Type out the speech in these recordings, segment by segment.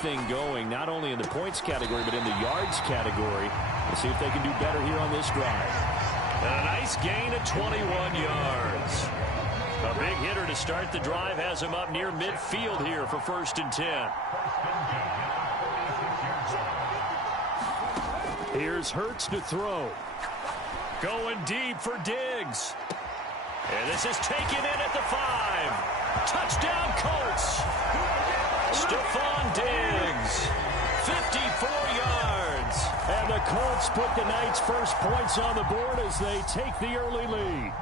thing going, not only in the points category, but in the yards category. We'll see if they can do better here on this drive. And a nice gain of 21 yards. A big hitter to start the drive has him up near midfield here for 1st and 10. Here's Hurts to throw. Going deep for Diggs. And this is taken in at the 5. Touchdown Colts. Stephon Diggs. 54 yards. And the Colts put the Knights' first points on the board as they take the early lead.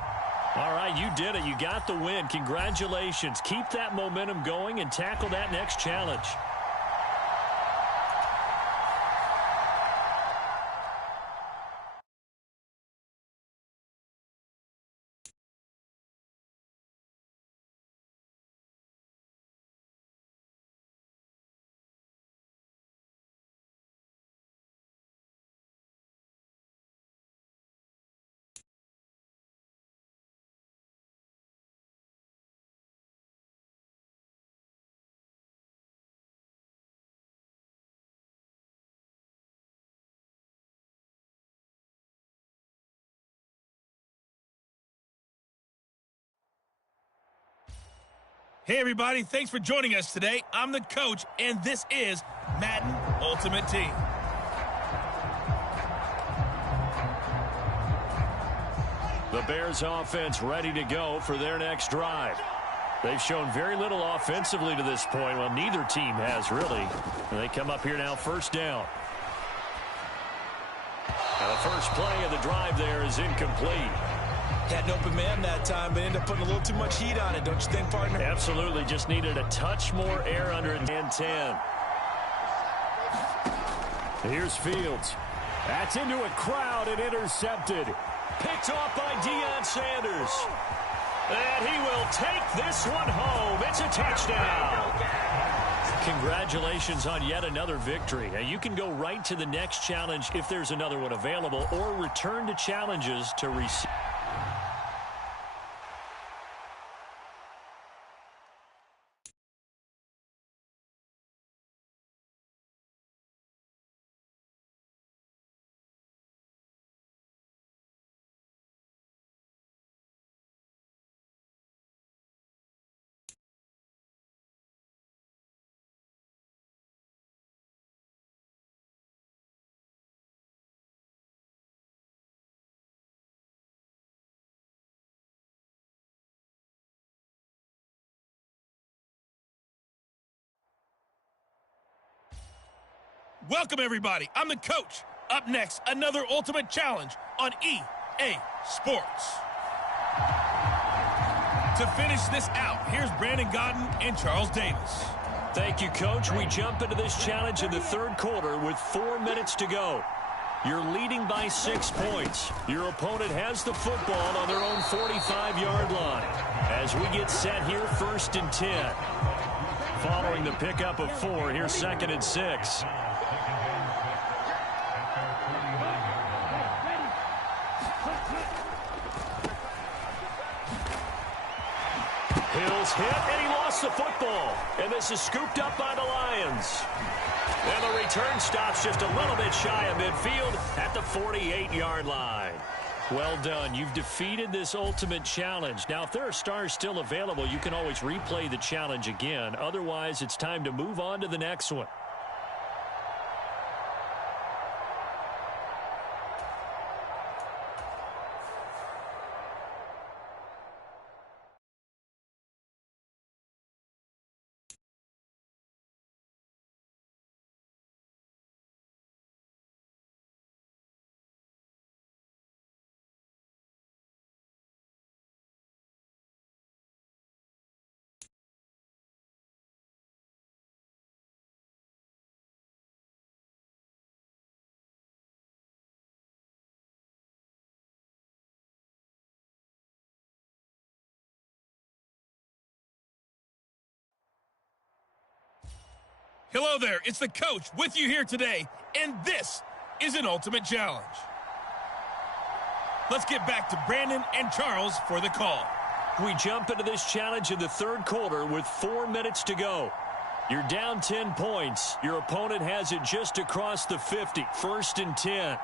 All right, you did it. You got the win. Congratulations. Keep that momentum going and tackle that next challenge. Hey, everybody. Thanks for joining us today. I'm the coach, and this is Madden Ultimate Team. The Bears offense ready to go for their next drive. They've shown very little offensively to this point. Well, neither team has, really. And they come up here now 1st down. And the first play of the drive there is incomplete. Had an open man that time, but ended up putting a little too much heat on it, don't you think, partner? Absolutely. Just needed a touch more air under it. And 10. Here's Fields. That's into a crowd and intercepted. Picked off by Deion Sanders. And he will take this one home. It's a touchdown. Congratulations on yet another victory. Now, you can go right to the next challenge if there's another one available, or return to challenges to receive. Welcome, everybody. I'm the coach. Up next, another Ultimate Challenge on EA Sports. To finish this out, here's Brandon Gaudin and Charles Davis. Thank you, Coach. We jump into this challenge in the 3rd quarter with 4 minutes to go. You're leading by 6 points. Your opponent has the football on their own 45-yard line. As we get set here, 1st and 10. Following the pickup of 4, here's 2nd and 6. Hill's hit, and he lost the football. And this is scooped up by the Lions. And the return stops just a little bit shy of midfield at the 48-yard line. Well done. You've defeated this ultimate challenge. Now, if there are stars still available, you can always replay the challenge again. Otherwise, it's time to move on to the next one. Hello there, it's the coach with you here today, and this is an Ultimate Challenge. Let's get back to Brandon and Charles for the call. We jump into this challenge in the 3rd quarter with 4 minutes to go. You're down 10 points. Your opponent has it just across the 50. 1st and 10.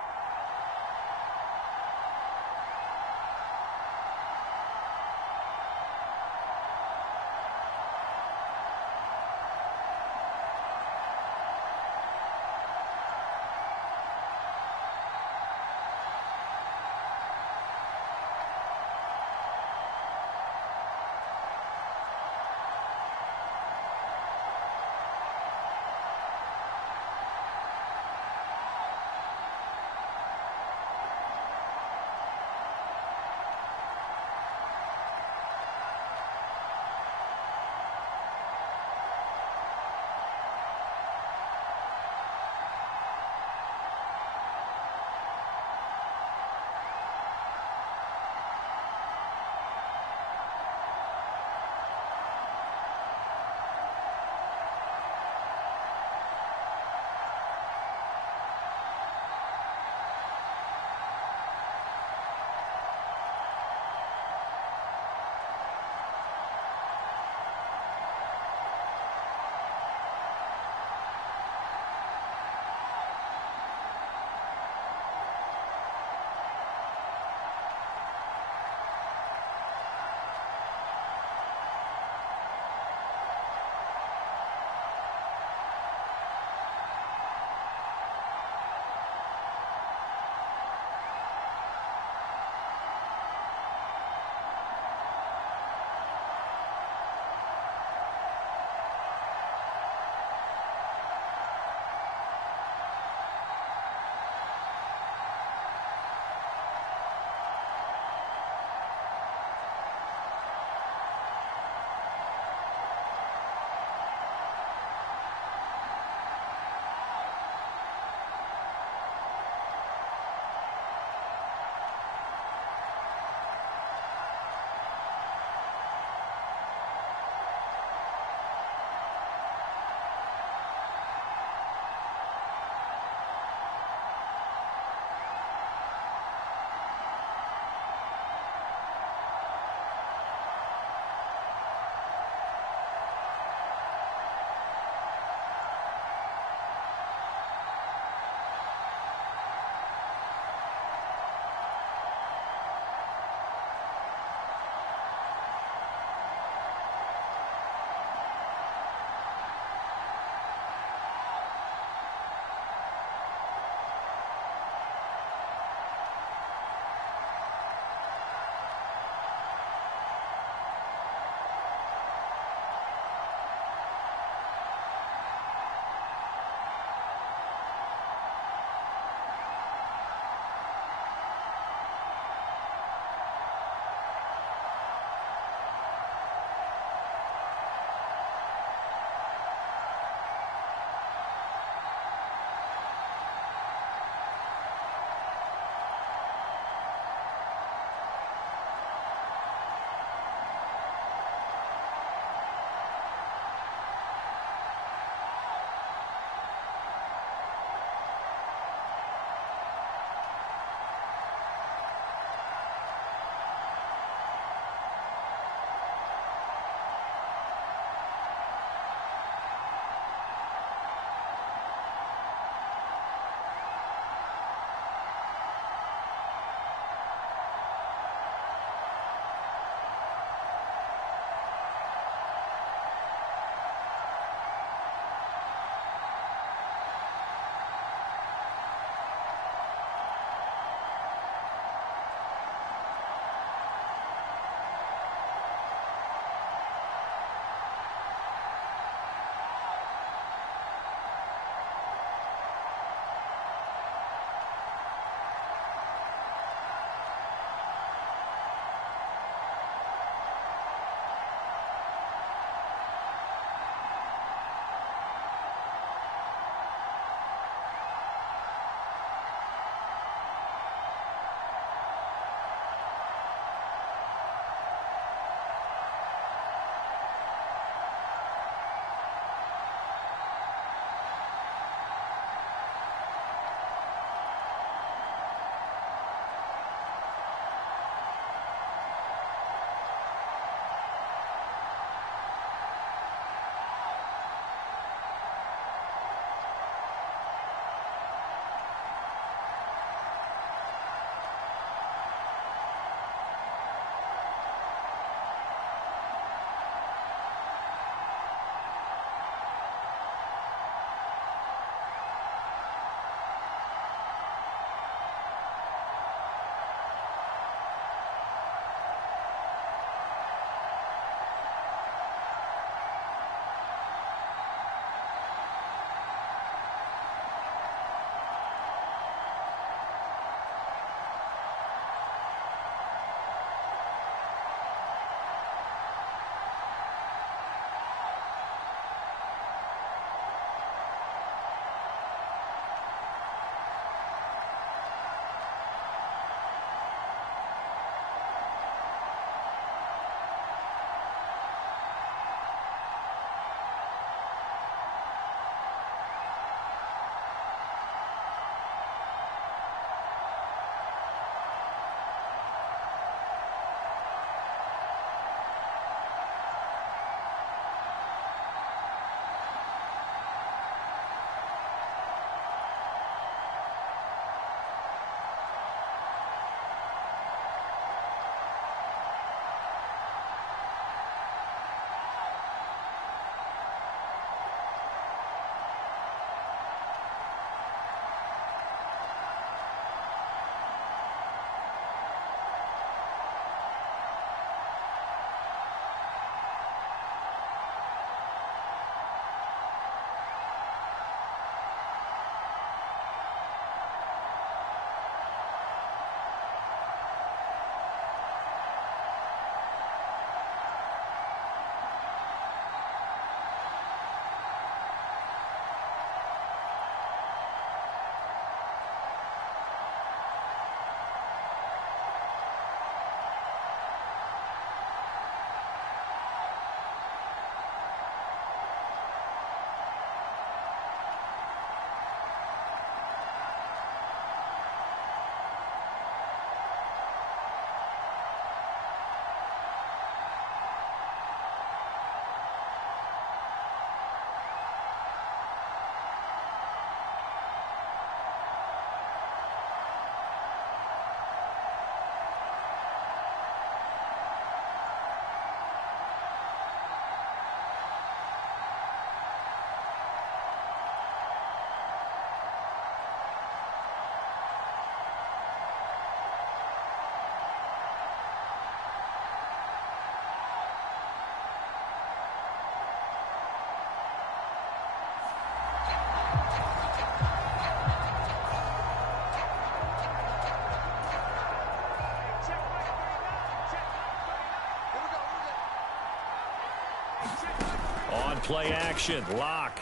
play action. Lock.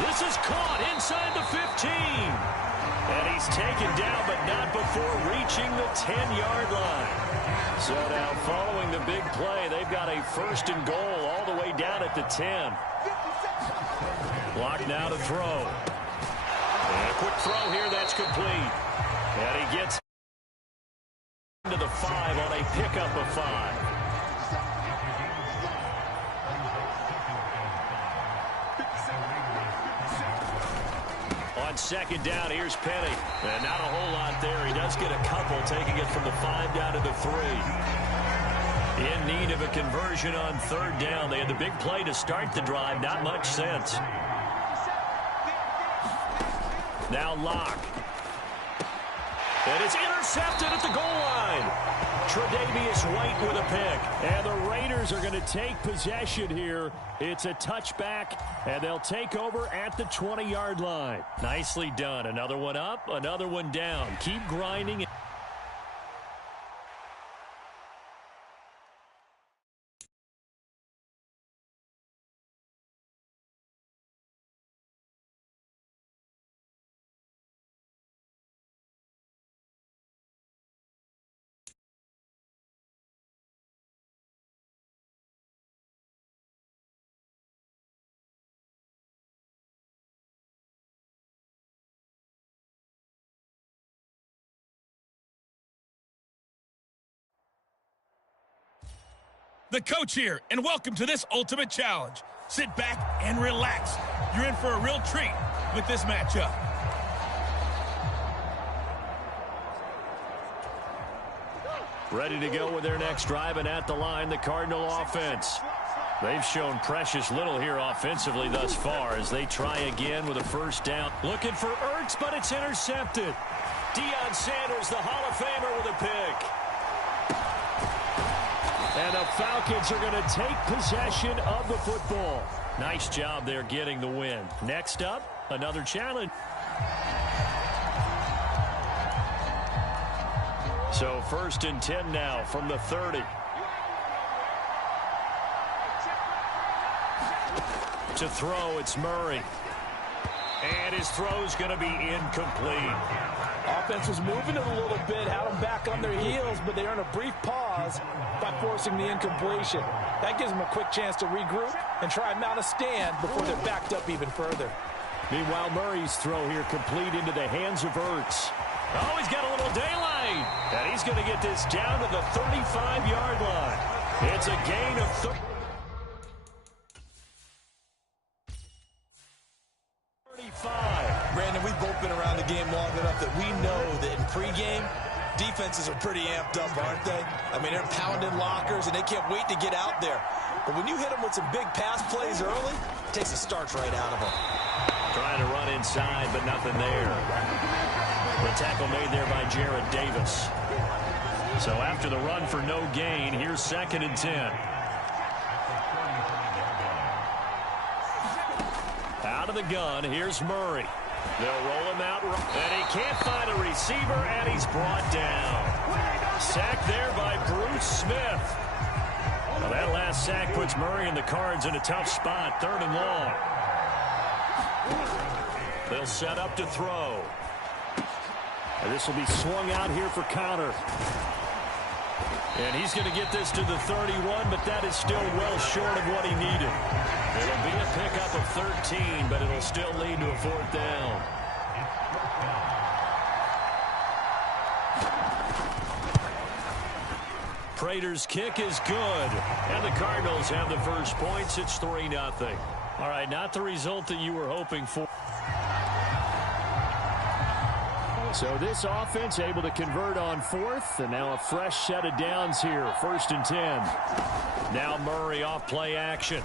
This is caught inside the 15. And he's taken down, but not before reaching the 10-yard line. So now following the big play, they've got a 1st and goal all the way down at the 10. Lock now to throw. And a quick throw here that's complete. And he gets to the 5 on a pickup of 5. On 2nd down, here's Penny. And not a whole lot there. He does get a couple, taking it from the 5 down to the 3. In need of a conversion on 3rd down. They had the big play to start the drive. Not much sense. Now Lock. And it's intercepted at the goal line. Tre'Davious White with a pick. And the Raiders are going to take possession here. It's a touchback, and they'll take over at the 20-yard line. Nicely done. Another one up, another one down. Keep grinding. The coach here, and welcome to this Ultimate Challenge. Sit back and relax. You're in for a real treat with this matchup. Ready to go with their next drive, and at the line, the Cardinal offense. They've shown precious little here offensively thus far as they try again with a 1st down. Looking for Ertz, but it's intercepted. Deion Sanders, the Hall of Famer, with a pick. And the Falcons are going to take possession of the football. Nice job there getting the win. Next up, another challenge. So 1st and 10 now from the 30. To throw, it's Murray. And his throw's going to be incomplete. Offense was moving it a little bit, had them back on their heels, but they earned a brief pause by forcing the incompletion. That gives them a quick chance to regroup and try and mount a stand before they're backed up even further. Meanwhile, Murray's throw here complete into the hands of Ertz. Oh, he's got a little daylight. And he's going to get this down to the 35-yard line. It's a gain of 35. Brandon, we've both been around the game long enough that we know that in pregame, defenses are pretty amped up, aren't they? I mean, they're pounding lockers, and they can't wait to get out there. But when you hit them with some big pass plays early, it takes the starch right out of them. Trying to run inside, but nothing there. The tackle made there by Jarrad Davis. So after the run for no gain, here's 2nd and 10. Out of the gun, here's Murray. They'll roll him out, and he can't find a receiver, and he's brought down. Sack there by Bruce Smith. Well, that last sack puts Murray and the Cards in a tough spot, 3rd and long. They'll set up to throw. And this will be swung out here for Conner. And he's going to get this to the 31, but that is still well short of what he needed. It'll be a pickup of 13, but it'll still lead to a 4th down. Prater's kick is good. And the Cardinals have the first points. It's 3-0. All right, not the result that you were hoping for. So this offense able to convert on 4th, and now a fresh set of downs here, 1st and 10. Now Murray off play action.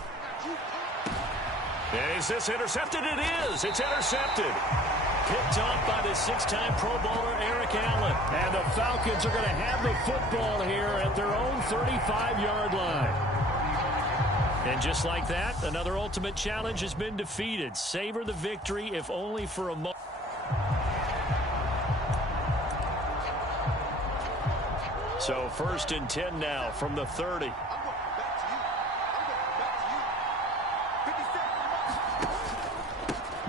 And is this intercepted? It is. It's intercepted. Picked off by the 6-time Pro Bowler Eric Allen. And the Falcons are going to have the football here at their own 35-yard line. And just like that, another Ultimate Challenge has been defeated. Savor the victory, if only for a moment. So 1st and 10 now from the 30.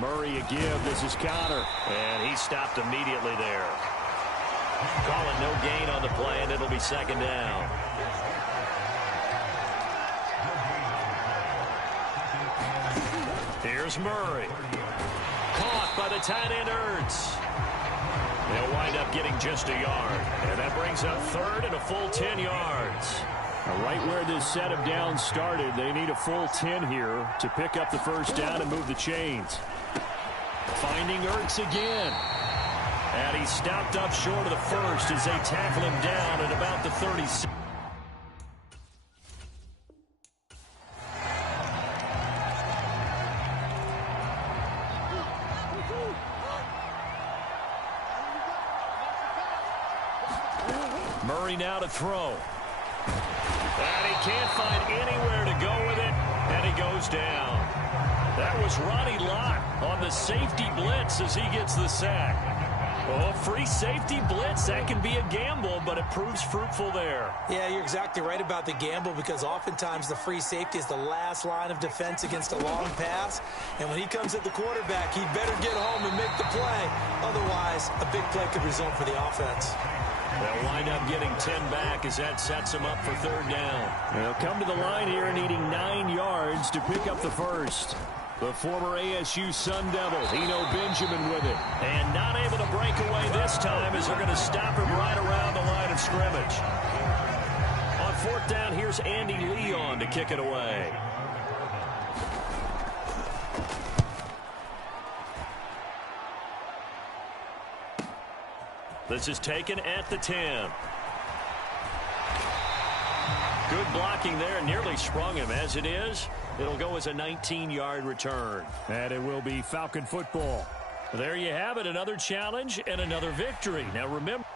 Murray a give. This is Connor. And he stopped immediately there. Calling no gain on the play, and it'll be second down. Here's Murray. Caught by the tight end, Ertz. They'll wind up getting just a yard. And that brings up third and a full 10 yards. Right where this set of downs started, they need a full 10 here to pick up the first down and move the chains. Finding Ertz again. And he stopped up short of the first as they tackle him down at about the 36. Murray now to throw. And he can't find anywhere to go with it, and he goes down. That was Ronnie Lott on the safety blitz as he gets the sack. Oh, free safety blitz, that can be a gamble, but it proves fruitful there. Yeah, you're exactly right about the gamble because oftentimes the free safety is the last line of defense against a long pass. And when he comes at the quarterback, he better get home and make the play. Otherwise, a big play could result for the offense. They'll wind up getting 10 back as that sets them up for third down. They'll come to the line here needing 9 yards to pick up the first. The former ASU Sun Devil, Eno Benjamin with it. And not able to break away this time as they're going to stop him right around the line of scrimmage. On fourth down, here's Andy Leon to kick it away. This is taken at the 10. Good blocking there, nearly sprung him. As it is, it'll go as a 19-yard return. And it will be Falcon football. There you have it, another challenge and another victory. Now remember,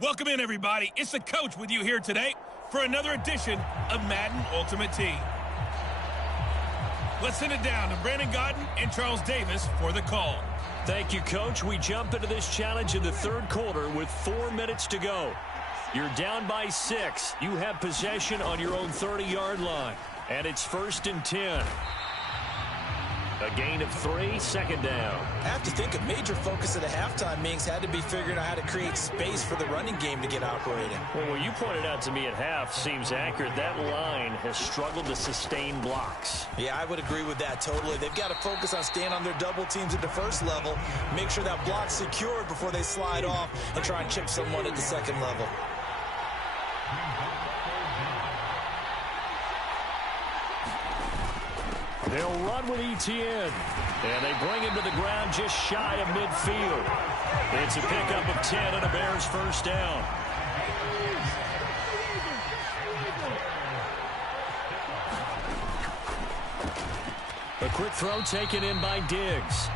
Welcome in, everybody. It's the coach with you here today for another edition of Madden Ultimate Team. Let's send it down to Brandon Gaudin and Charles Davis for the call. Thank you, Coach. We jump into this challenge in the third quarter with 4 minutes to go. You're down by 6. You have possession on your own 30-yard line, and it's 1st and 10. A gain of 3, second down. I have to think a major focus at the halftime meetings had to be figuring out how to create space for the running game to get operating. Well, what you pointed out to me at half seems accurate. That line has struggled to sustain blocks. Yeah, I would agree with that totally. They've got to focus on staying on their double teams at the first level, make sure that block's secured before they slide off and try and chip someone at the second level. They'll run with Etienne. And they bring him to the ground just shy of midfield. It's a pickup of 10 and a Bears first down. A quick throw taken in by Diggs.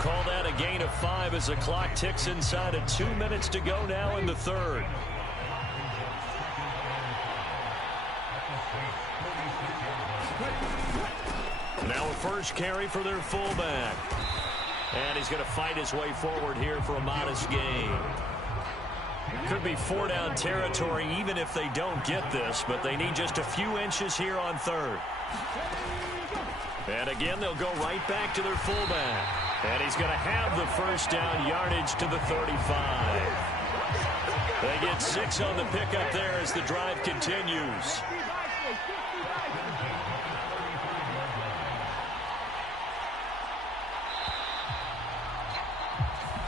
Call that a gain of 5 as the clock ticks inside of 2 minutes to go now in the third. Now a first carry for their fullback. And he's going to fight his way forward here for a modest gain. Could be 4-down territory even if they don't get this, but they need just a few inches here on third. And again, they'll go right back to their fullback. And he's going to have the first down yardage to the 35. They get 6 on the pickup there as the drive continues.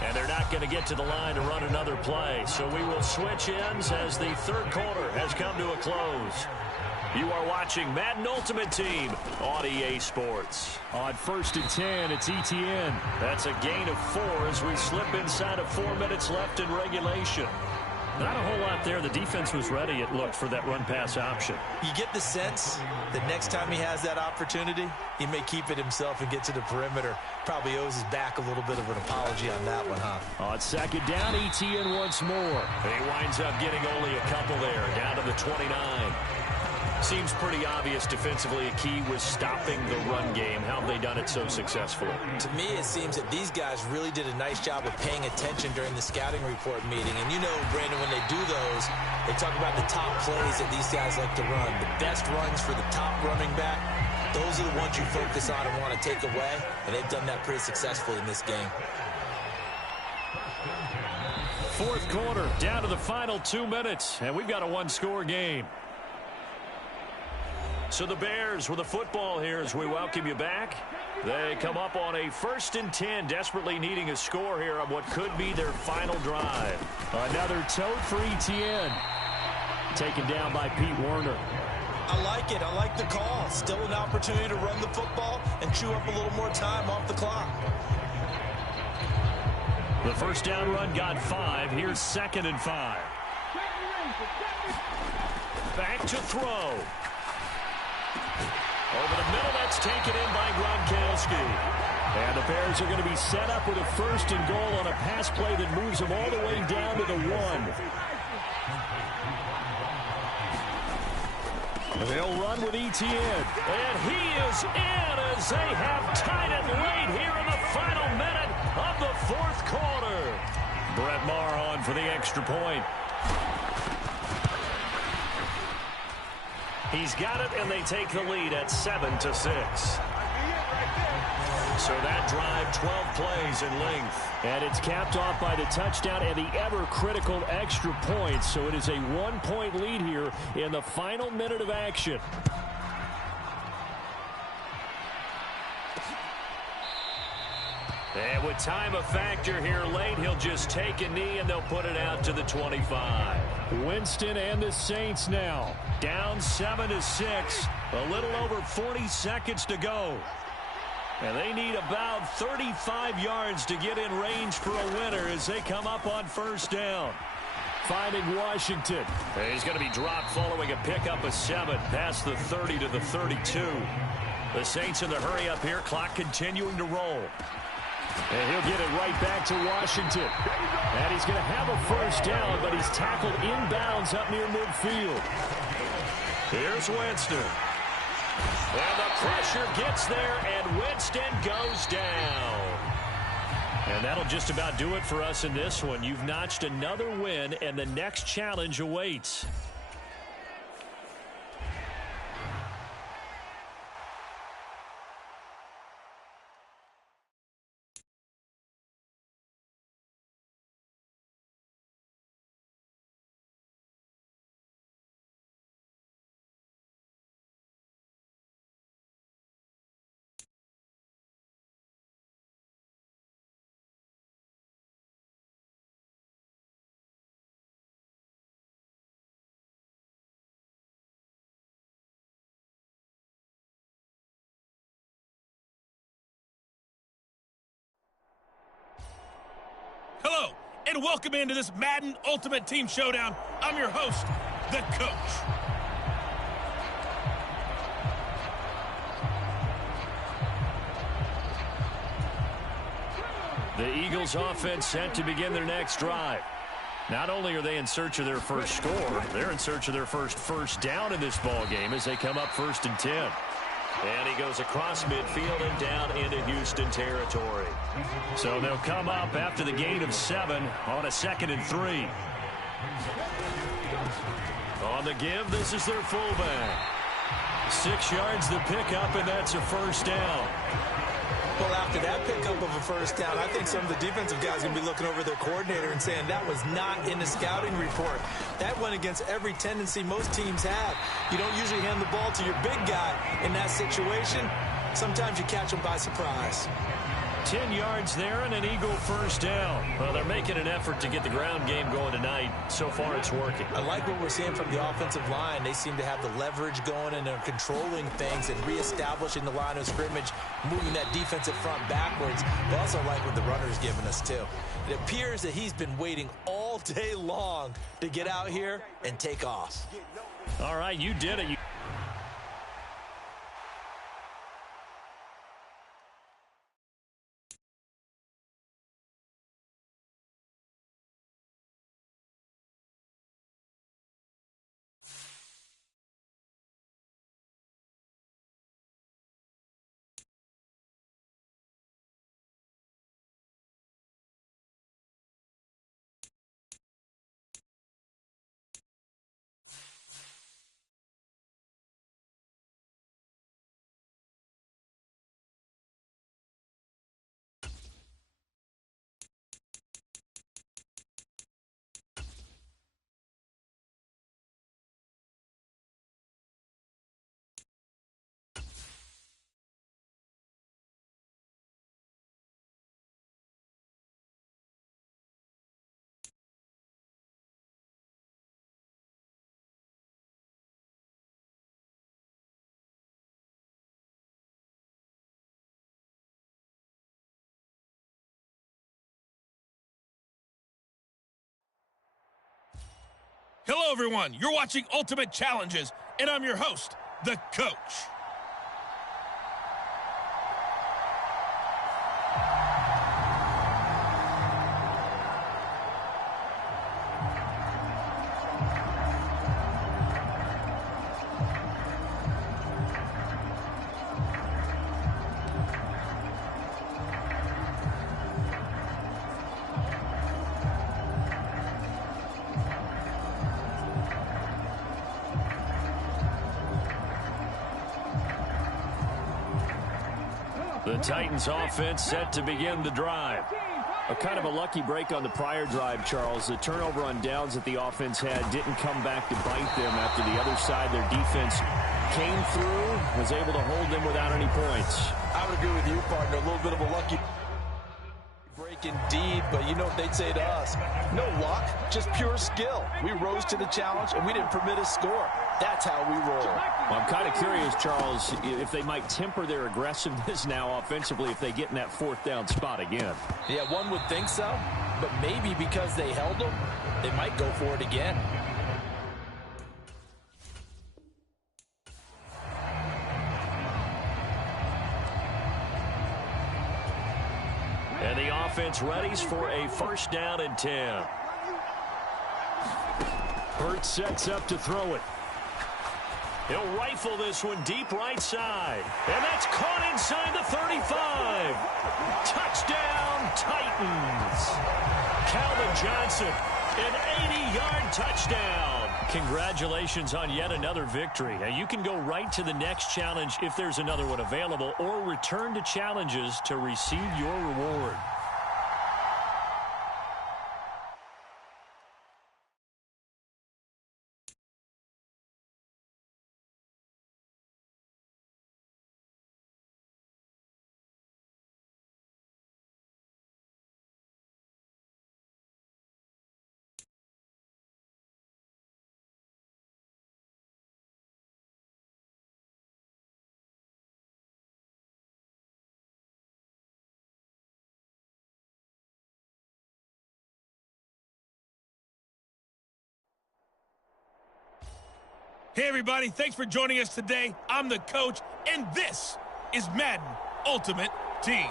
And they're not going to get to the line to run another play. So we will switch ends as the third quarter has come to a close. You are watching Madden Ultimate Team on EA Sports. On 1st and 10, it's Etienne. That's a gain of 4 as we slip inside of 4 minutes left in regulation. Not a whole lot there. The defense was ready, it looked, for that run-pass option. You get the sense that next time he has that opportunity, he may keep it himself and get to the perimeter. Probably owes his back a little bit of an apology on that one, huh? On second down, ETN once more. He winds up getting only a couple there, down to the 29. Seems pretty obvious defensively. A key was stopping the run game. How have they done it so successfully? To me, it seems that these guys really did a nice job of paying attention during the scouting report meeting. And you know, Brandon, when they do those, they talk about the top plays that these guys like to run. The best runs for the top running back. Those are the ones you focus on and want to take away. And they've done that pretty successfully in this game. Fourth quarter, down to the final 2 minutes. And we've got a one-score game. So the Bears with the football here as we welcome you back. They come up on a 1st and 10, desperately needing a score here on what could be their final drive. Another tote for ETN. Taken down by Pete Werner. I like it. I like the call. Still an opportunity to run the football and chew up a little more time off the clock. The first down run got 5. Here's 2nd and 5. Back to throw. Over the middle, that's taken in by Gronkowski. And the Bears are going to be set up with a 1st and goal on a pass play that moves them all the way down to the 1. They'll run with ETN. And he is in as they have tied it late here in the final minute of the 4th quarter. Brett Maher on for the extra point. He's got it, and they take the lead at 7-6. So that drive, 12 plays in length. And it's capped off by the touchdown and the ever-critical extra point. So it is a 1-point lead here in the final minute of action. And with time a factor here late, he'll just take a knee and they'll put it out to the 25. Winston and the Saints now down 7-6. A little over 40 seconds to go. And they need about 35 yards to get in range for a winner as they come up on 1st down. Finding Washington. He's going to be dropped following a pickup of 7 past the 30 to the 32. The Saints in the hurry up here. Clock continuing to roll. And he'll get it right back to Washington. And he's going to have a 1st down, but he's tackled inbounds up near midfield. Here's Winston. And the pressure gets there, and Winston goes down. And that'll just about do it for us in this one. You've notched another win, and the next challenge awaits. Hello, and welcome into this Madden Ultimate Team Showdown. I'm your host, the Coach. The Eagles offense set to begin their next drive. Not only are they in search of their first score, they're in search of their first down in this ball game as they come up 1st and 10. And he goes across midfield and down into Houston territory. So they'll come up after the gain of 7 on a 2nd and 3. On the give, this is their fullback. 6 yards the pickup, and that's a 1st down. Well, after that pickup of a 1st down, I think some of the defensive guys are going to be looking over their coordinator and saying that was not in the scouting report. That went against every tendency most teams have. You don't usually hand the ball to your big guy in that situation. Sometimes you catch them by surprise. 10 yards there and an Eagle 1st down. Well, they're making an effort to get the ground game going tonight. So far, it's working. I like what we're seeing from the offensive line. They seem to have the leverage going, and they're controlling things and reestablishing the line of scrimmage, moving that defensive front backwards. But also like what the runner's giving us, too. It appears that he's been waiting all all day long to get out here and take off. All right, you did it. Hello, everyone. You're watching Ultimate Challenges, and I'm your host, The Coach. The Titans offense set to begin the drive. A kind of a lucky break on the prior drive, Charles. The turnover on downs that the offense had didn't come back to bite them after the other side. Their defense came through, was able to hold them without any points. I would agree with you, partner. A little bit of a lucky break indeed, but you know what they'd say to us? No luck, just pure skill. We rose to the challenge, and we didn't permit a score. That's how we roll. Well, I'm kind of curious, Charles, if they might temper their aggressiveness now offensively if they get in that fourth down spot again. Yeah, one would think so, but maybe because they held them, they might go for it again. And the offense readies for a first down and 10. Hurts sets up to throw it. He'll rifle this one deep right side. And that's caught inside the 35. Touchdown, Titans. Calvin Johnson, an 80-yard touchdown. Congratulations on yet another victory. Now, you can go right to the next challenge if there's another one available, or return to challenges to receive your reward. Hey, everybody. Thanks for joining us today. I'm the coach, and this is Madden Ultimate Team.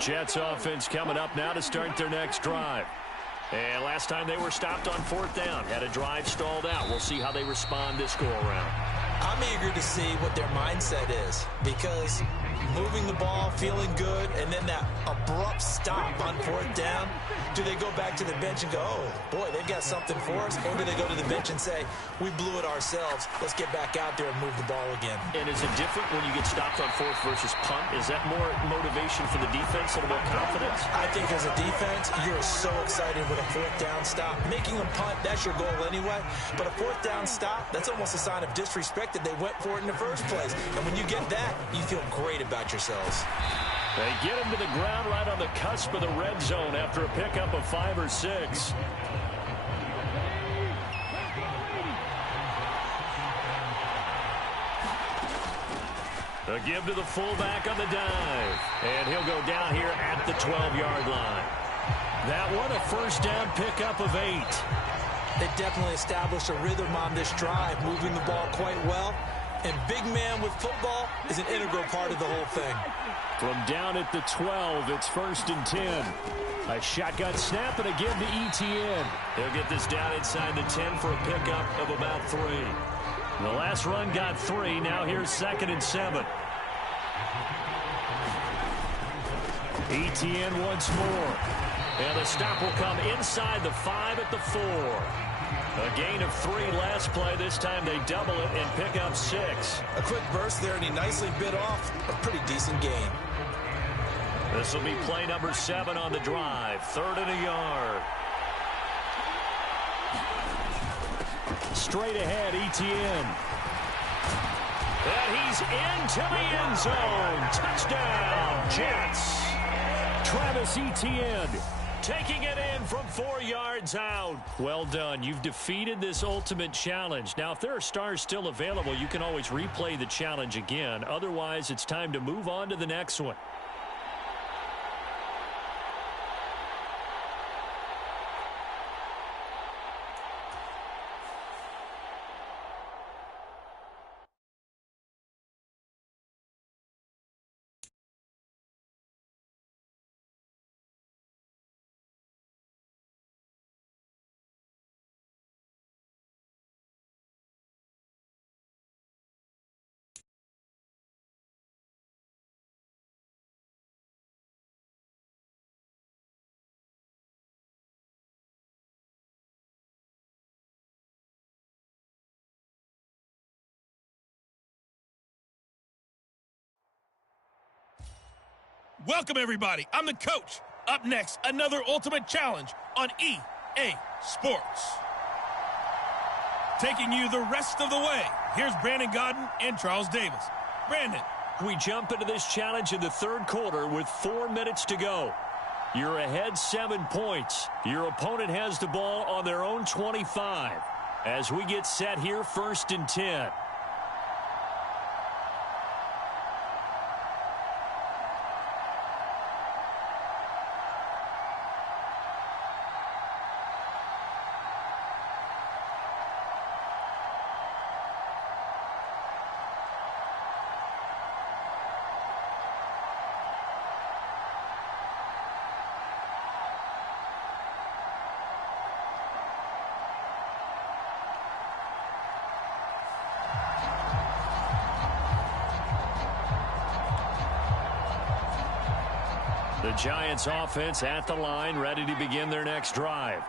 Jets offense coming up now to start their next drive. And last time they were stopped on fourth down, had a drive stalled out. We'll see how they respond this go-around. I'm eager to see what their mindset is, because moving the ball, feeling good, and then that abrupt stop on fourth down, do they go back to the bench and go, oh, boy, they've got something for us? Or do they go to the bench and say, we blew it ourselves, let's get back out there and move the ball again? And is it different when you get stopped on fourth versus punt? Is that more motivation for the defense and more confidence? I think as a defense, you're so excited with a fourth down stop. Making a punt, that's your goal anyway. But a fourth down stop, that's almost a sign of disrespect that they went for it in the first place. And when you get that, you feel great about yourselves. They get him to the ground right on the cusp of the red zone after a pickup of 5 or 6. A give to the fullback on the dive. And he'll go down here at the 12-yard line. That one a first down pickup of 8. They definitely established a rhythm on this drive, moving the ball quite well. And big man with football is an integral part of the whole thing. From down at the 12, it's 1st and 10. A shotgun snap and a give to Etienne. He'll get this down inside the 10 for a pickup of about 3. The last run got 3. Now here's 2nd and 7. Etienne once more. And the stop will come inside the 5 at the 4. A gain of 3 last play. This time they double it and pick up 6. A quick burst there, and he nicely bit off a pretty decent gain. This will be play number 7 on the drive. 3rd and a yard. Straight ahead, Etienne. And he's into the end zone. Touchdown, Jets. Travis Etienne taking it in from 4 yards out. Well done. You've defeated this ultimate challenge. Now, if there are stars still available, you can always replay the challenge again. Otherwise, it's time to move on to the next one. Welcome, everybody. I'm the coach. Up next, another ultimate challenge on EA Sports. Taking you the rest of the way, here's Brandon Gaudin and Charles Davis. Brandon. We jump into this challenge in the 3rd quarter with 4 minutes to go. You're ahead 7 points. Your opponent has the ball on their own 25. As we get set here, 1st and 10. The Giants offense at the line, ready to begin their next drive.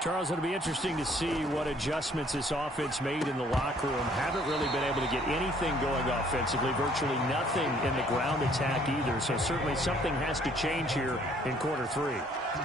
Charles, it'll be interesting to see what adjustments this offense made in the locker room. Haven't really been able to get anything going offensively, virtually nothing in the ground attack either. So certainly something has to change here in quarter 3.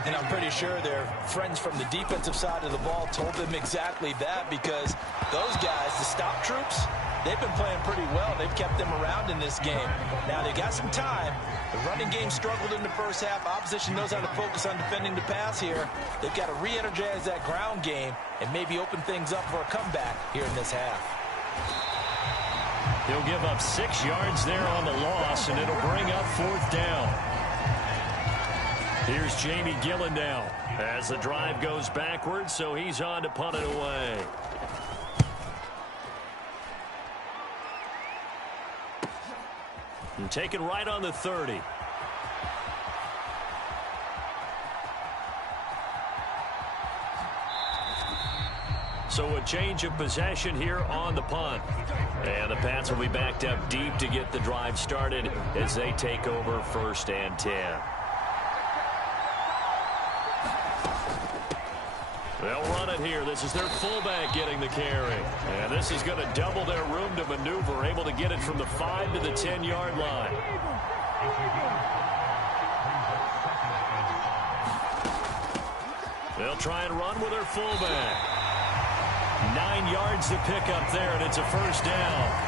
And I'm pretty sure their friends from the defensive side of the ball told them exactly that, because those guys, the stop troops, they've been playing pretty well. They've kept them around in this game. Now, they got some time. The running game struggled in the first half. Opposition knows how to focus on defending the pass here. They've got to re-energize that ground game and maybe open things up for a comeback here in this half. He'll give up 6 yards there on the loss, and it'll bring up 4th down. Here's Jamie Gillendow as the drive goes backwards, so he's on to punt it away. And taken right on the 30. So a change of possession here on the punt. And the Pats will be backed up deep to get the drive started as they take over 1st and 10. They'll run it here. This is their fullback getting the carry. And this is going to double their room to maneuver, able to get it from the 5 to the 10-yard line. They'll try and run with their fullback. 9 yards to pick up there, and it's a 1st down.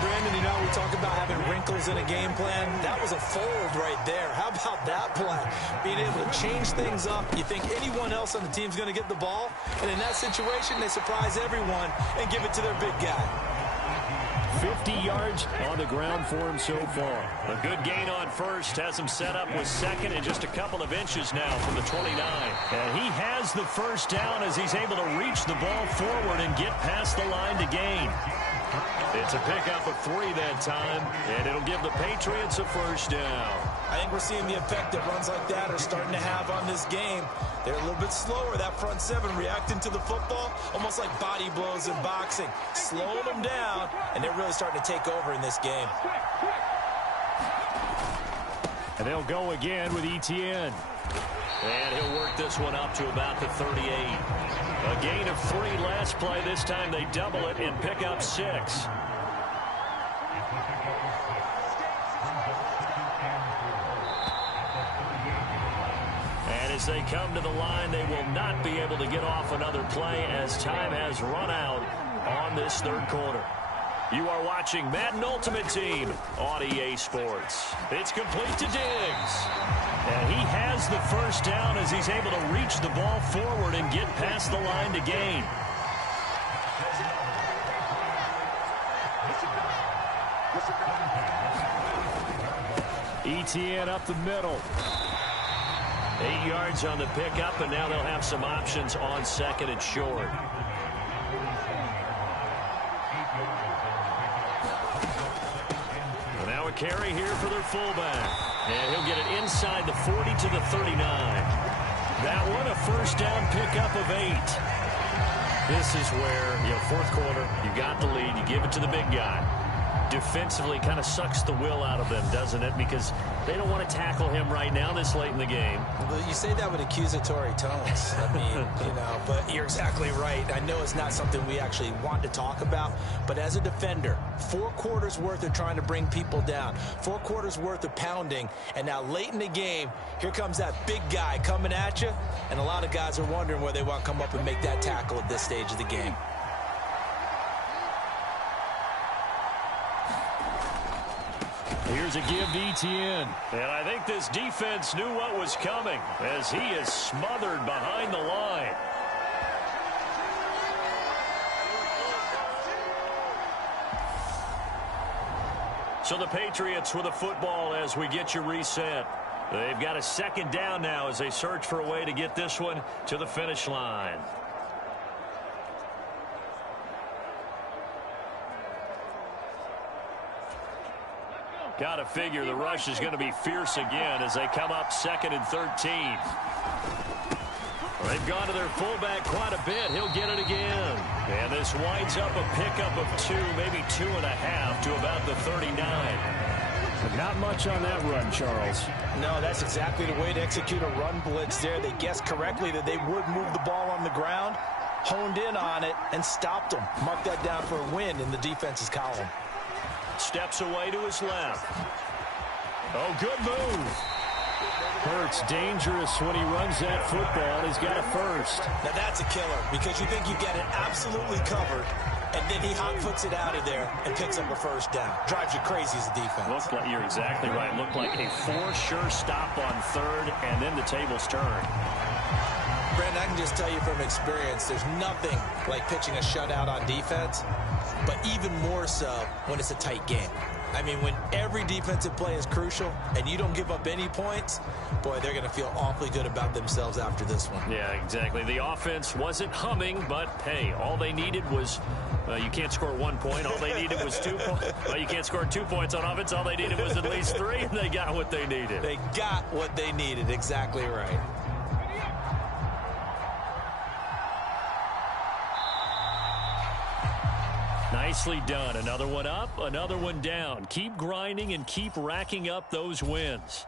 Brandon, you know, we talk about having wrinkles in a game plan. That was a fold right there. How about that play? Being able to change things up. You think anyone else on the team's going to get the ball? And in that situation, they surprise everyone and give it to their big guy. 50 yards on the ground for him so far. A good gain on first has him set up with second and just a couple of inches now from the 29. And he has the first down as he's able to reach the ball forward and get past the line to gain. It's a pickup of 3 that time, and it'll give the Patriots a first down. I think we're seeing the effect that runs like that are starting to have on this game. They're a little bit slower, that front seven, reacting to the football, almost like body blows in boxing, slowing them down, and they're really starting to take over in this game. And they'll go again with Etienne. And he'll work this one up to about the 38. A gain of 3 last play. This time they double it and pick up 6. And as they come to the line, they will not be able to get off another play as time has run out on this third quarter. You are watching Madden Ultimate Team on EA Sports. It's complete to Diggs. And he has the first down as he's able to reach the ball forward and get past the line to gain. Etienne up the middle. 8 yards on the pickup, and now they'll have some options on second and short. And now a carry here for their fullback. And he'll get it inside the 40 to the 39. That one a first down pickup of 8. This is where, fourth quarter, you got the lead, you give it to the big guy. Defensively kind of sucks the will out of them, doesn't it? Because they don't want to tackle him right now this late in the game. Well, you say that with accusatory tones. I mean, but you're exactly right. I know it's not something we actually want to talk about, but as a defender, 4 quarters worth of trying to bring people down, 4 quarters worth of pounding, and now late in the game, here comes that big guy coming at you, and a lot of guys are wondering where they want to come up and make that tackle at this stage of the game. Here's a give to Etienne. And I think this defense knew what was coming as he is smothered behind the line. So the Patriots with the football as we get you reset. They've got a second down now as they search for a way to get this one to the finish line. Got to figure the rush is going to be fierce again as they come up 2nd and 13. They've gone to their fullback quite a bit. He'll get it again. And this winds up a pickup of 2, maybe 2.5 to about the 39. But not much on that run, Charles. No, that's exactly the way to execute a run blitz there. They guessed correctly that they would move the ball on the ground, honed in on it, and stopped them. Mark that down for a win in the defense's column. Steps away to his left. Oh, good move. Hurts dangerous when he runs that football. He's got a first. Now that's a killer because you think you've got it absolutely covered, and then he hot-foots it out of there and picks up a first down. Drives you crazy as a defense. You're exactly right. Looked like a for-sure stop on 3rd, and then the tables turned. Brandon, I can just tell you from experience, there's nothing like pitching a shutout on defense, but even more so when it's a tight game. I mean, when every defensive play is crucial and you don't give up any points, boy, they're going to feel awfully good about themselves after this one. Yeah, exactly. The offense wasn't humming, but, hey, all they needed was you can't score 1 point. All they needed was 2 points. Well, you can't score 2 points on offense. All they needed was at least 3, and they got what they needed. They got what they needed. Exactly right. Nicely done. Another one up, another one down. Keep grinding and keep racking up those wins.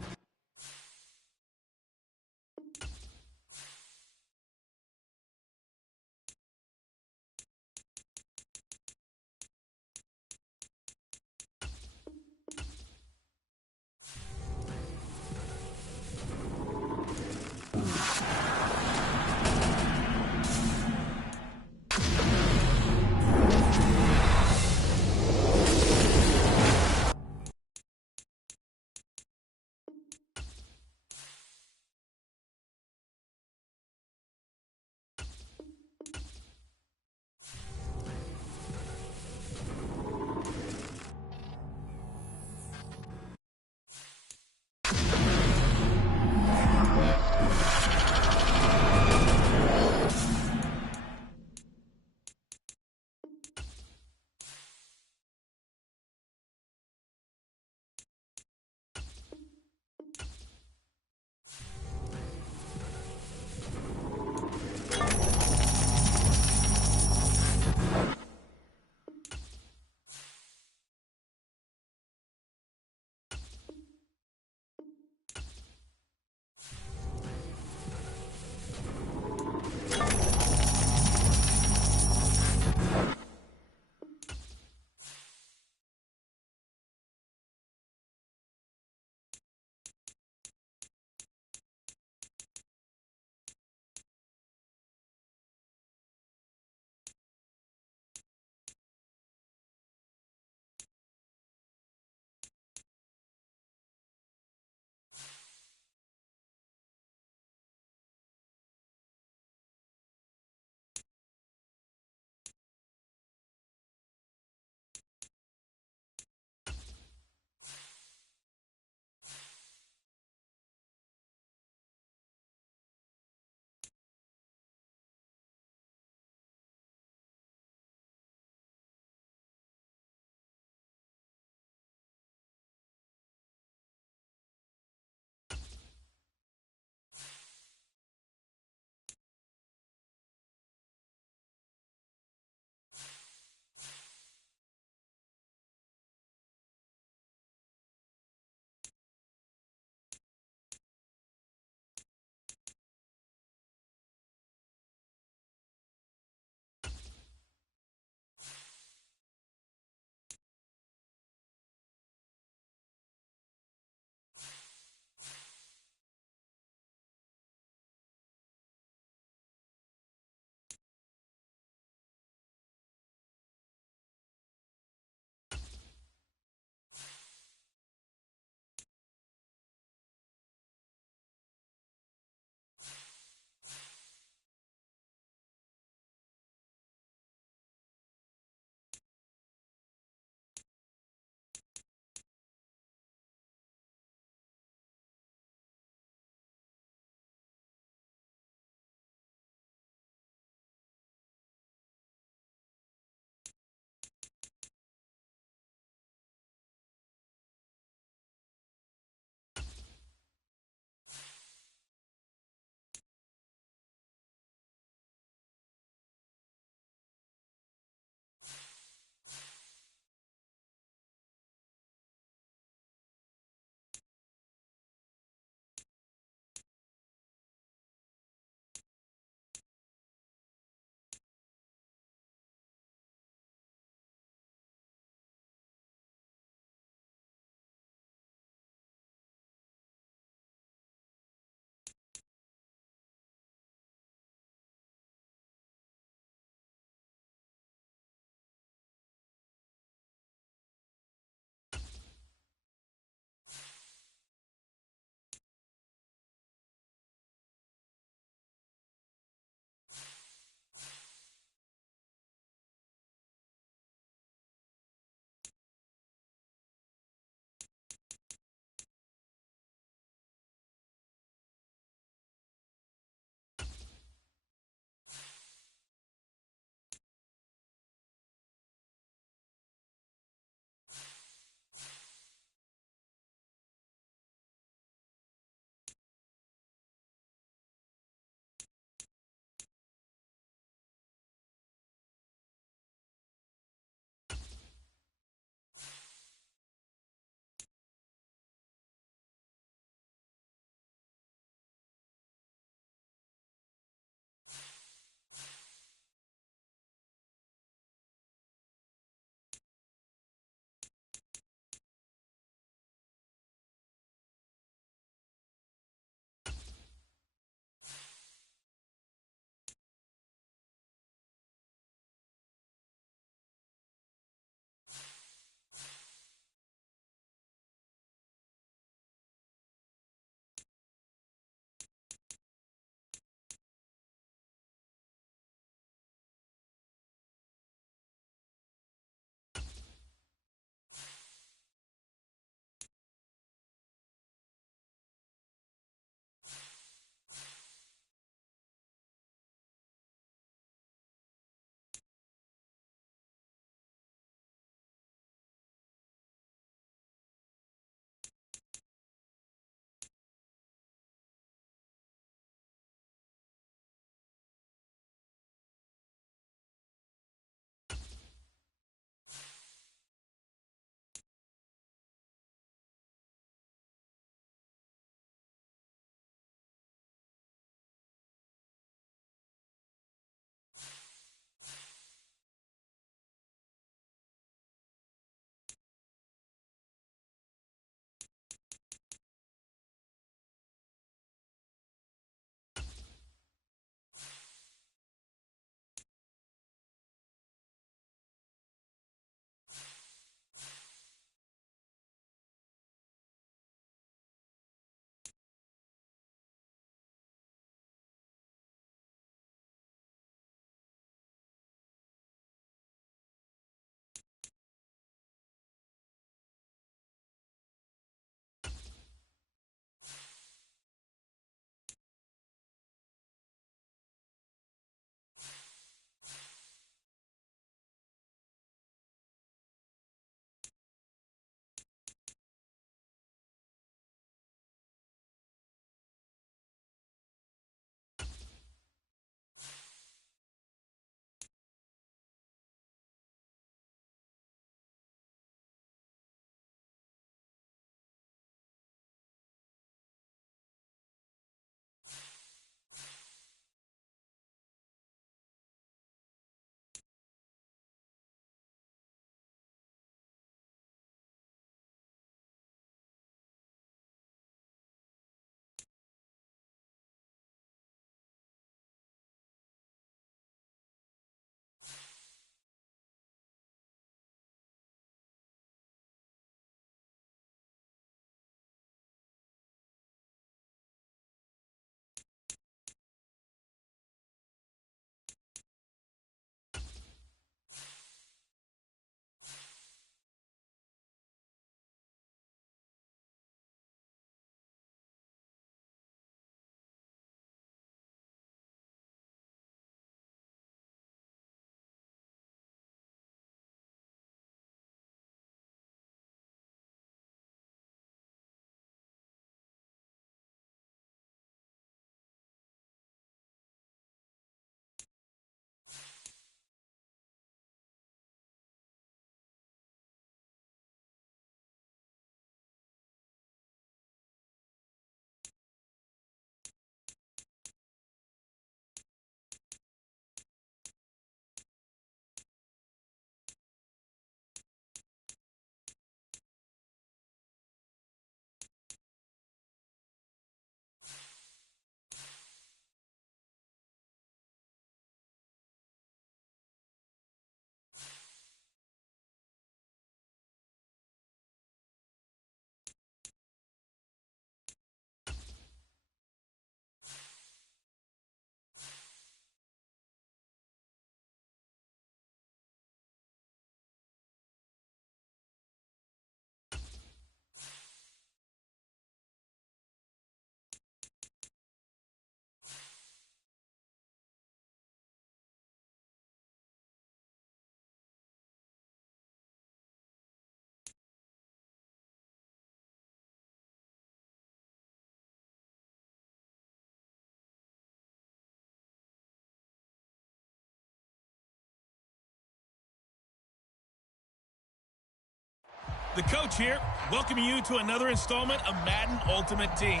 The coach here, welcoming you to another installment of Madden Ultimate Team.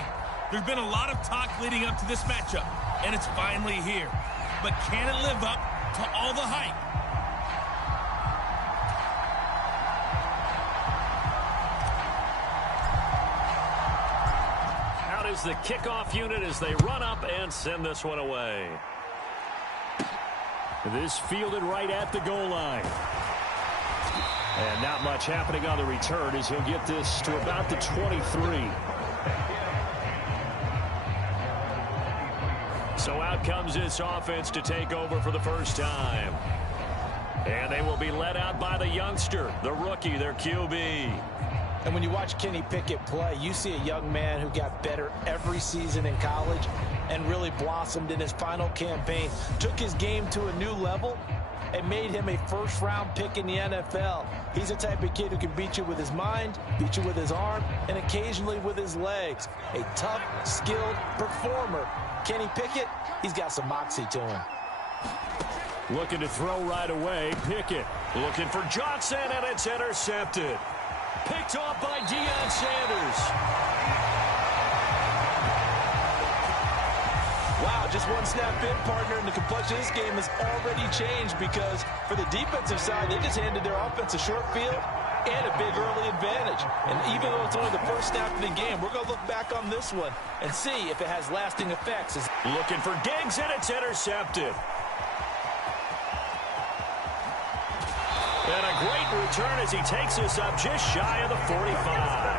There's been a lot of talk leading up to this matchup, and it's finally here. But can it live up to all the hype? Out is the kickoff unit as they run up and send this one away. This fielded right at the goal line. And not much happening on the return as he'll get this to about the 23. So out comes this offense to take over for the first time. And they will be led out by the youngster, the rookie, their QB. And when you watch Kenny Pickett play, you see a young man who got better every season in college and really blossomed in his final campaign, took his game to a new level, and made him a first-round pick in the NFL. He's the type of kid who can beat you with his mind, beat you with his arm, and occasionally with his legs. A tough, skilled performer. Kenny Pickett, he's got some moxie to him. Looking to throw right away. Pickett looking for Johnson, and it's intercepted. Picked off by Deion Sanders. Wow, just one snap in, partner, and the complexion of this game has already changed because for the defensive side, they just handed their offense a short field and a big early advantage. And even though it's only the first snap of the game, we're going to look back on this one and see if it has lasting effects. Looking for Diggs, and it's intercepted. And a great return as he takes this up just shy of the 45.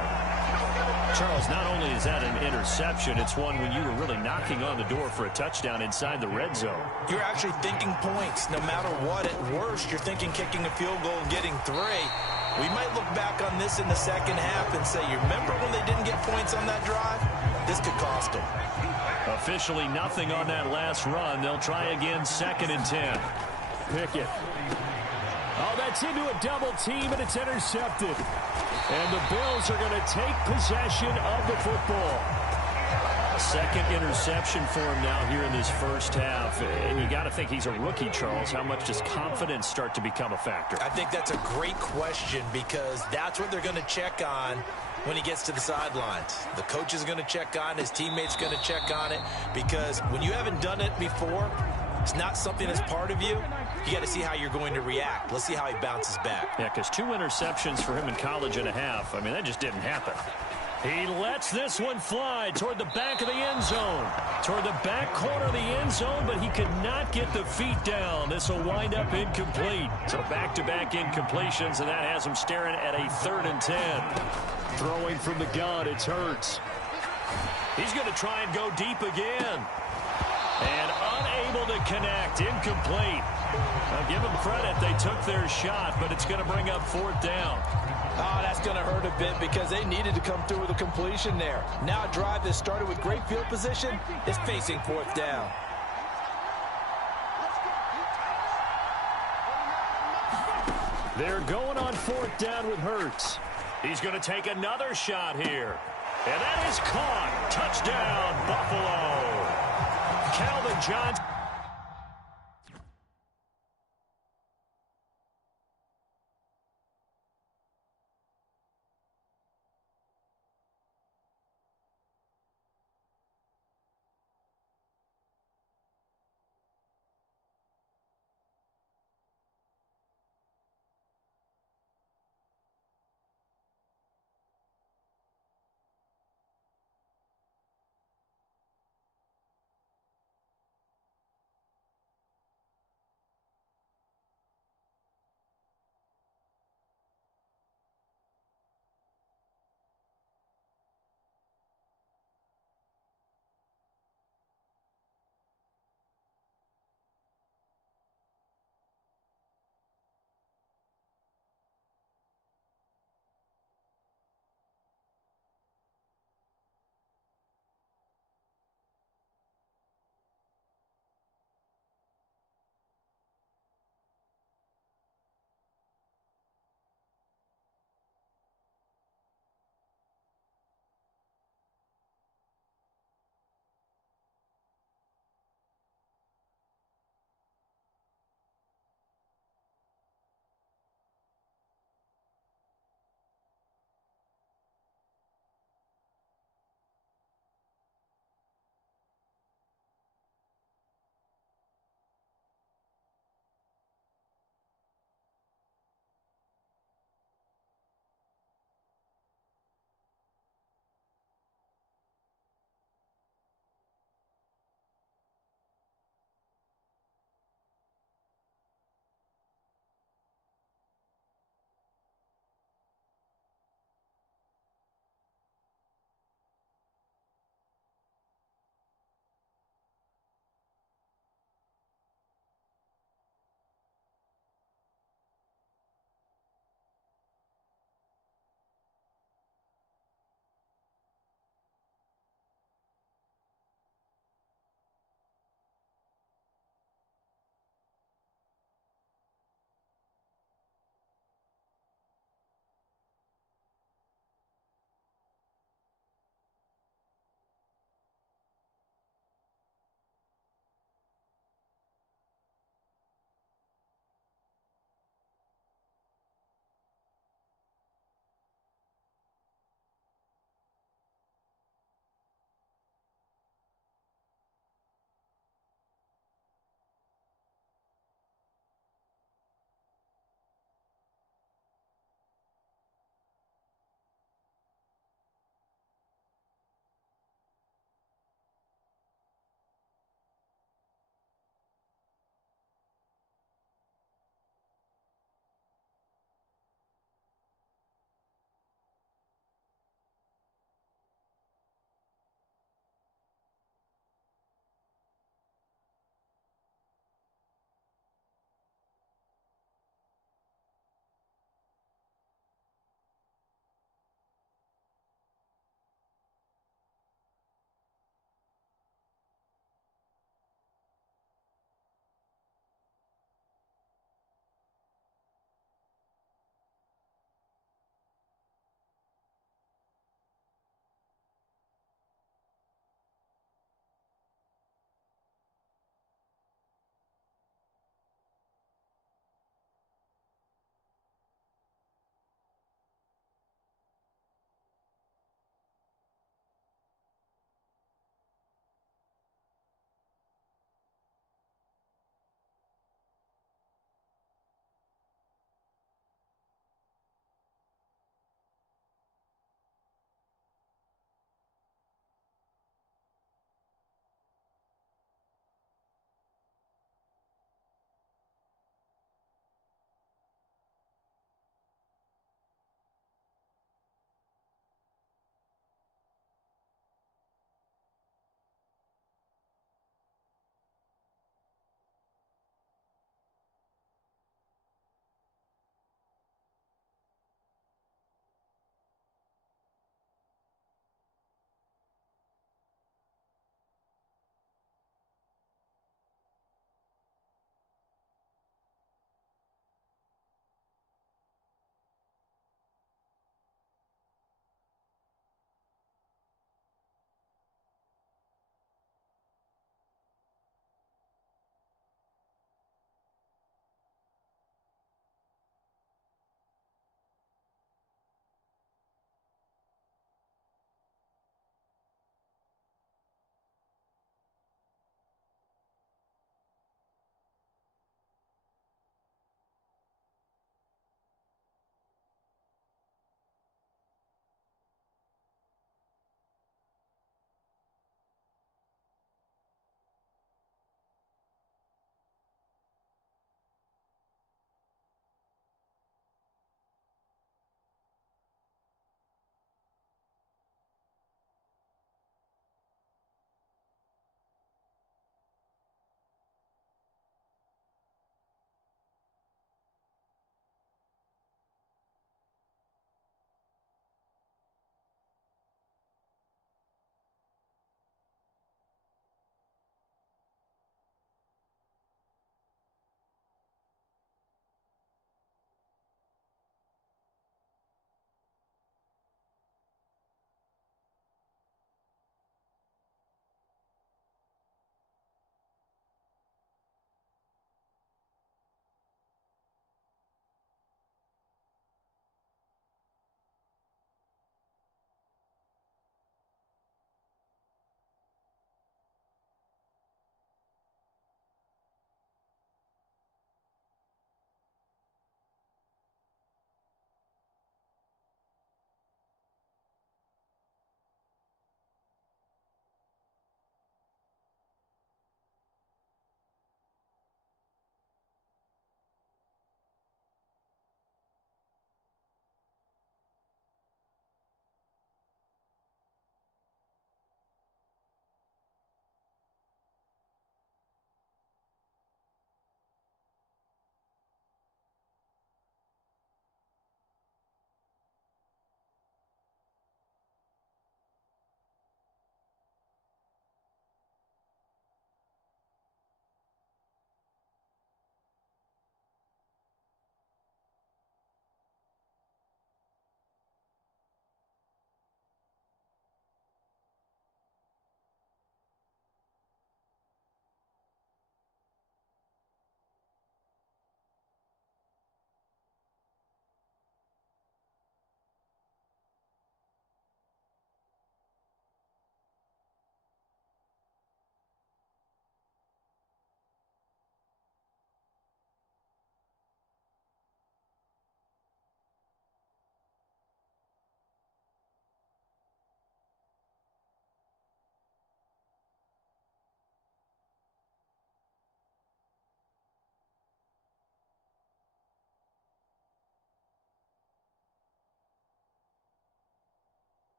Charles, not only is that an interception, it's one when you were really knocking on the door for a touchdown inside the red zone. You're actually thinking points. No matter what, at worst, you're thinking kicking a field goal and getting 3. We might look back on this in the second half and say, you remember when they didn't get points on that drive? This could cost them. Officially nothing on that last run. They'll try again, 2nd and 10. Pickett. Oh, that's into a double team, and it's intercepted. And the Bills are going to take possession of the football. Second interception for him now here in this first half. And you got to think he's a rookie, Charles. How much does confidence start to become a factor? I think that's a great question because that's what they're going to check on when he gets to the sidelines. The coach is going to check on, his teammates going to check on it, because when you haven't done it before, it's not something that's part of you. You got to see how you're going to react. Let's see how he bounces back. Yeah, because 2 interceptions for him in college and a half. I mean, that just didn't happen. He lets this one fly toward the back of the end zone. Toward the back corner of the end zone, but he could not get the feet down. This will wind up incomplete. So back-to-back incompletions, and that has him staring at a 3rd and 10. Throwing from the gun, it's Hurts. He's going to try and go deep again. And unable to connect, incomplete. I'll give them credit, they took their shot, but it's going to bring up 4th down. Oh, that's going to hurt a bit because they needed to come through with a completion there. Now a drive that started with great field position is facing 4th down. They're going on 4th down with Hurts. He's going to take another shot here. And that is caught. Touchdown, Buffalo. Calvin Johnson.